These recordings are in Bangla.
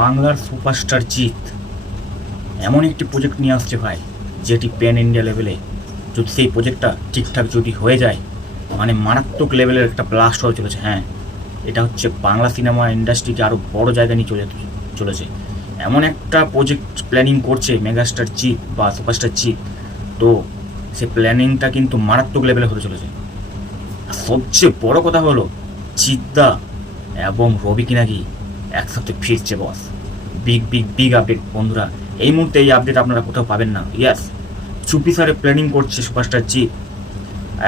বাংলার সুপারস্টার জিৎ। এমন একটি প্রজেক্ট নিয়ে আসছে ভাই, যেটি প্যান ইন্ডিয়া লেভেলে যদি সেই প্রজেক্টটা ঠিকঠাক যদি হয়ে যায় মানে মারাত্মক লেভেলের একটা ব্লাস্ট হয়ে চলেছে হ্যাঁ। এটা হচ্ছে বাংলা সিনেমা ইন্ডাস্ট্রিকে আরও বড় জায়গায় নিয়ে চলে চলেছে। এমন একটা প্রজেক্ট প্ল্যানিং করছে মেগাস্টার জিৎ বা সুপারস্টার জিৎ, তো সে প্ল্যানিংটা কিন্তু মারাত্মক লেভেলে হতে চলেছে। সবচেয়ে বড় কথা হলো চিদ্দা এবং রবি কিনাকি একসাথে ফিরছে boss big big big update বন্ধুরা। এই মুহূর্তে এই আপডেট আপনারা কোথাও পাবেন না। ইয়াস চুপি সারে প্ল্যানিং করছে সুপারস্টার জিৎ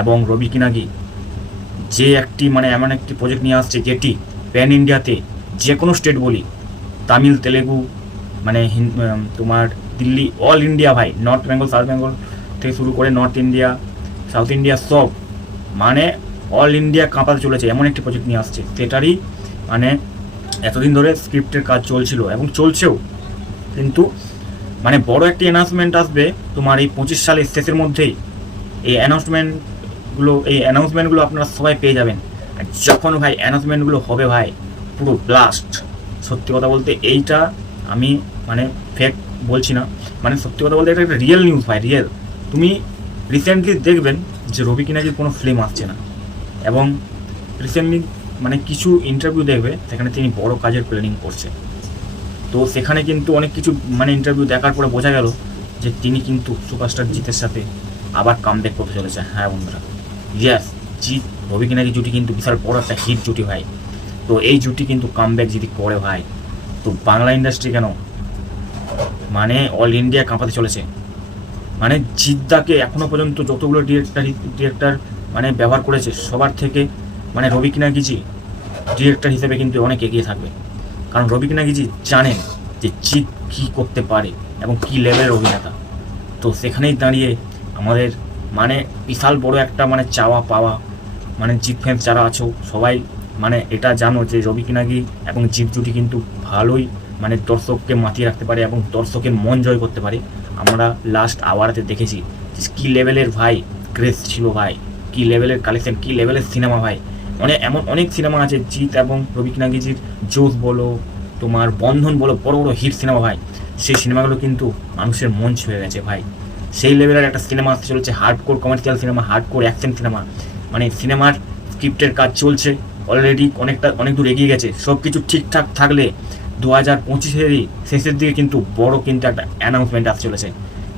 এবং রবি কিনাগি। যে একটি মানে এমন একটি প্রজেক্ট নিয়ে আসছে যেটি প্যান ইন্ডিয়াতে যে কোনো স্টেট বলি, তামিল, তেলেগু মানে তোমার দিল্লি অল ইন্ডিয়া ভাই নর্থ বেঙ্গল সাউথ বেঙ্গল থেকে শুরু করে নর্থ ইন্ডিয়া সাউথ ইন্ডিয়া সব মানে অল ইন্ডিয়া কাঁপাতে চলেছে, এমন একটি প্রজেক্ট নিয়ে আসছে। সেটারই মানে এতদিন ধরে স্ক্রিপ্টের কাজ চলছিল এবং চলছেও। কিন্তু মানে বড় একটি অ্যানাউন্সমেন্ট আসবে তোমার এই পঁচিশ সালের শেষের মধ্যেই। এই অ্যানাউন্সমেন্টগুলো এই অ্যানাউন্সমেন্টগুলো আপনারা সবাই পেয়ে যাবেন। আর যখন ভাই অ্যানাউন্সমেন্টগুলো হবে ভাই, পুরো ব্লাস্ট সত্যি কথা বলতে এইটা আমি মানে ফেক বলছি না। মানে সত্যি কথা বলতে এটা একটা রিয়েল নিউজ ভাই রিয়েল তুমি রিসেন্টলি দেখবেন যে রবি কিনাজির কোনো ফিল্ম আসছে না। এবং রিসেন্টলি মানে কিছু ইন্টারভিউ দেখবে, সেখানে তিনি বড় কাজের প্ল্যানিং করছে। তো সেখানে কিন্তু অনেক কিছু মানে ইন্টারভিউ দেখার পরে বোঝা গেল যে তিনি কিন্তু সুপারস্টার জিতের সাথে আবার কাম করতে চলেছে। হ্যাঁ বন্ধুরা ইয়াস জিৎ রবি কিনারি জুটি কিন্তু বিশাল বড় একটা হিট জুটি ভাই তো এই জুটি কিন্তু কাম যদি করে ভাই, তো বাংলা ইন্ডাস্ট্রি কেন? মানে অল ইন্ডিয়া কাঁপাতে চলেছে। মানে জিদ্দাকে এখনও পর্যন্ত যতগুলো ডিরেক্টর ডিরেক্টর মানে ব্যবহার করেছে, সবার থেকে মানে রবি কিনাগিজি ডিরেক্টর হিসেবে কিন্তু অনেক এগিয়ে থাকবে। কারণ রবি কিনাগিজি জানেন যে জিৎ কী করতে পারে এবং কী লেভেলের অভিনেতা। তো সেখানেই দাঁড়িয়ে আমাদের মানে বিশাল বড় একটা মানে চাওয়া পাওয়া মানে জিৎ ফ্যান্স যারা আছো, সবাই মানে এটা জানো যে রবি কিনাগি এবং জিৎ জুটি কিন্তু ভালোই মানে দর্শককে মাতিয়ে রাখতে পারে এবং দর্শকের মন জয় করতে পারে। আমরা লাস্ট আওয়ারতে দেখেছি কী লেভেলের ভাই ক্রেজ ছিল ভাই, কী লেভেলের কালেকশন কী লেভেলের সিনেমা ভাই মানে এমন অনেক সিনেমা আছে, জিৎ এবং রবি কিনাগিজির জোস বলো, তোমার বন্ধন বলো, বড় বড় হিট সিনেমা ভাই। সেই সিনেমাগুলো কিন্তু মানুষের মন ছুঁয়ে গেছে ভাই। সেই লেভেলের একটা সিনেমা আসতে চলেছে hard core commercial cinema hard core action cinema মানে সিনেমার স্ক্রিপ্টের কাজ চলছে অলরেডি অনেকটা, অনেক দূর এগিয়ে গেছে। সব কিছু ঠিকঠাক থাকলে দু হাজার পঁচিশেরই শেষের দিকে কিন্তু বড় কিন্তু একটা অ্যানাউন্সমেন্ট আসতে চলেছে।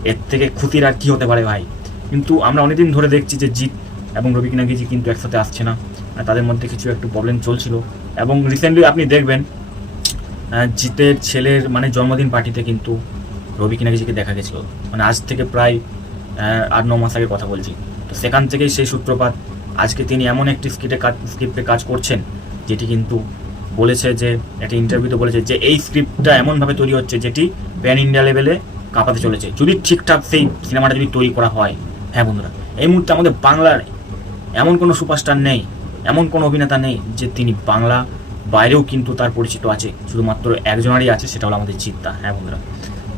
এর থেকে খুশির আর কী হতে পারে ভাই? কিন্তু আমরা অনেকদিন ধরে দেখছি যে জিৎ এবং রবি কিনাগিজি কিন্তু একসাথে আসছে না। তাদের মধ্যে কিছু একটু প্রবলেম চলছিল। এবং রিসেন্টলি আপনি দেখবেন জিতের ছেলের মানে জন্মদিন পার্টিতে কিন্তু রবি কিনাগিজিকে দেখা গেছিল। মানে আজ থেকে প্রায় আট ন মাস আগে কথা বলছি। তো সেখান থেকেই সেই সূত্রপাত, আজকে তিনি এমন একটি স্ক্রিপ্টে কাজ স্ক্রিপ্টে কাজ করছেন, যেটি কিন্তু বলেছে যে, একটা ইন্টারভিউতে বলেছে যে, এই স্ক্রিপ্টটা এমনভাবে তৈরি হচ্ছে যেটি প্যান ইন্ডিয়া লেভেলে কাঁপাতে চলেছে। যদি ঠিকঠাক সেই সিনেমাটা যদি তৈরি করা হয় হ্যাঁ বন্ধুরা, এই মুহূর্তে আমাদের বাংলার এমন কোনো সুপারস্টার নেই এমন কোনো অভিনেতা নেই যে তিনি বাংলা বাইরেও কিন্তু তার পরিচিত আছে, শুধুমাত্র একজনেরই আছে, সেটা হলো আমাদের জিদ্দা। হ্যাঁ বন্ধুরা?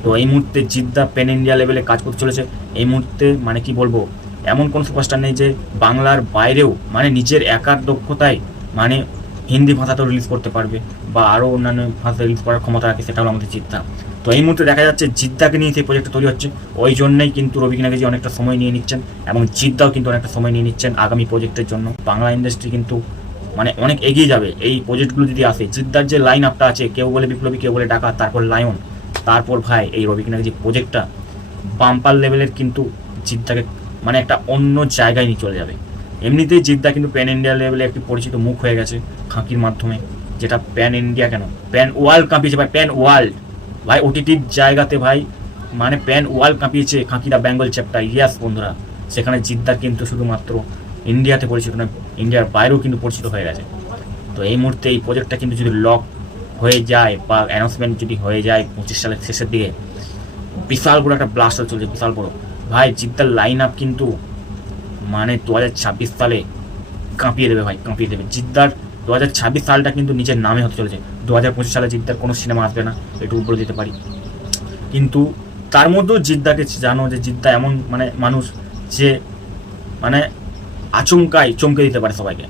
তো এই মুহূর্তে জিদ্দা প্যান ইন্ডিয়া লেভেলে কাজ করতে চলেছে। এই মুহূর্তে মানে কি বলব, এমন কোনো সুপারস্টার নেই যে বাংলার বাইরেও মানে নিজের একার দক্ষতায় মানে হিন্দি ভাষাতেও রিলিজ করতে পারবে বা আরও অন্যান্য ভাষাতে রিলিজ করার ক্ষমতা রাখে সেটা হলো আমাদের জিদ্দা। তো এই মুহূর্তে দেখা যাচ্ছে জিদ্দাকে নিয়ে সেই প্রজেক্টটা তৈরি হচ্ছে। ওই জন্যই কিন্তু রবি কিনাগেজি অনেকটা সময় নিয়ে নিচ্ছেন এবং জিদ্দাও কিন্তু অনেকটা সময় নিয়ে নিচ্ছেন আগামী প্রজেক্টের জন্য। বাংলা ইন্ডাস্ট্রি কিন্তু মানে অনেক এগিয়ে যাবে। এই প্রজেক্টগুলো যদি আসে, জিদ্দার যে লাইন আপটা আছে, কেউ বলে বিপ্লবী, কেউ বলে ডাকা তারপর লায়ন তারপর ভাই এই রবি কিনাগেজি প্রজেক্টটা বাম্পার লেভেলের কিন্তু জিদ্দাকে মানে একটা অন্য জায়গায় নিয়ে চলে যাবে। এমনিতেই জিদ্দা কিন্তু প্যান ইন্ডিয়া লেভেলে একটি পরিচিত মুখ হয়ে গেছে খাঁকির মাধ্যমে। যেটা প্যান ইন্ডিয়া কেন? প্যান ওয়ার্ল্ড কাঁপিয়েছে ভাই প্যান ওয়ার্ল্ড ভাই ওটিটির জায়গাতে ভাই মানে প্যান ওয়ার্ল্ড কাঁপিয়েছে খাঁকিরা বেঙ্গল চ্যাপ্টার ইয়াস বন্ধুরা, সেখানে জিদ্দার কিন্তু শুধুমাত্র ইন্ডিয়াতে পরিচিত নয় ইন্ডিয়ার বাইরেও কিন্তু পরিচিত হয়ে গেছে। তো এই মুহূর্তে এই প্রজেক্টটা কিন্তু যদি লক হয়ে যায় বা অ্যানাউন্সমেন্ট যদি হয়ে যায় পঁচিশ সালের শেষের দিকে, বিশাল বড় একটা ব্লাস্ট চলছে, বিশাল বড়। ভাই, জিদ্দার লাইন আপ কিন্তু মানে দু হাজার ছাব্বিশ সালে কাঁপিয়ে দেবে ভাই, কাঁপিয়ে দেবে। জিদ্দার দু হাজার ছাব্বিশ সালটা কিন্তু নিজের নামে হতে চলেছে। দু হাজার পঁচিশ সালে জিদ্দার কোনো সিনেমা আসবে না, এটুকু বলে দিতে পারি। কিন্তু তার মধ্যেও জিদ্দাকে জানো যে জিদ্দা এমন মানে মানুষ যে মানে আচমকায় চমকে দিতে পারে সবাইকে।